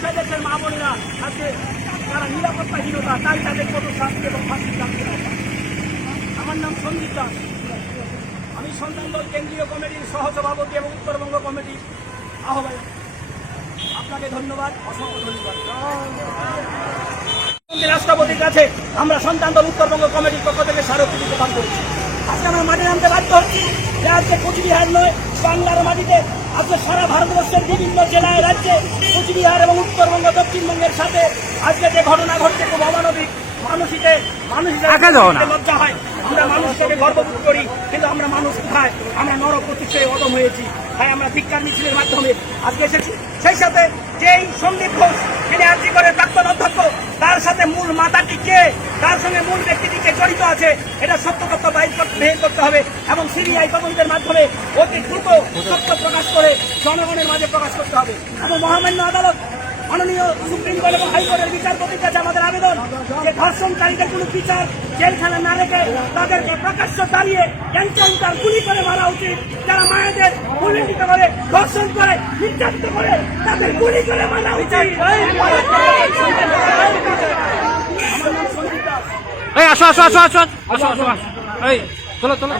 সে দেশের মা বোনেরা আজকে তারা নিরাপত্তাহীনতা, তাই তাদের কত শাস্তি এবং ফাঁসির দাবি জানায়। আমার নাম সন্দীপ দাস, আমি সন্তান দল কেন্দ্রীয় কমিটির সহসভাপতি এবং উত্তরবঙ্গ কমিটির আহ্বায়ক। আপনাকে ধন্যবাদ, অসংখ্য ধন্যবাদ। রাষ্ট্রপতির কাছে আমরা সন্তান দল উত্তরবঙ্গ কমিটির পক্ষ থেকে স্মারকলিপি প্রদান করছি। আজকে আমরা মাঠে নামতে বাধ্য হচ্ছি যে আজকে কোচবিহার নয়, বাংলার মাটিতে আজকে সারা ভারতবর্ষের বিভিন্ন জেলায় রাজ্যে কোচবিহার এবং উত্তরবঙ্গ দক্ষিণবঙ্গের সাথে আজকে যে ঘটনা ঘটছে খুব অমানবিক। মানুষের লজ্জা হয়, আমরা মানুষ থেকে গর্ববোধ করি, কিন্তু আমরা মানুষ কোথায়? আমরা নরপ্রতিষ্ঠায় অদম হয়েছি। তাই আমরা ধিক্কার মিছিলের মাধ্যমে আজকে এসেছি। সেই সাথে যেই সন্দীপ ঘোষ, তিনি আর্জি করে প্রাক্তন অধ্যক্ষ, তার সাথে মূল মাতাটি কে, তার সঙ্গে মূল ব্যক্তিটিকে জড়িত আছে, এটা সত্য তথ্য বের করতে হবে এবং সিবিআই তদন্তের মাধ্যমে অতি দ্রুত সত্য প্রকাশ করে জনগণের মাঝে প্রকাশ করতে হবে। এবং মহামান্য আদালত, মাননীয় সুপ্রিম কোর্ট এবং হাইকোর্টের বিচারপতির কাছে আমাদের আবেদন যে ধর্ষণকারীদের কোনো বিচার জেলখানা না রেখে তাদেরকে প্রকাশ্য দাঁড়িয়ে এনকাউন্টার গুলি করে মারা উচিত। যারা মায়েদের উল্লেখিত করে, ধর্ষণ করে, নির্যাতিত করে, তাদের গুলি করে মারা উচিত। আসো আসো আসো আসো আসো আসো, এই চলো চলো।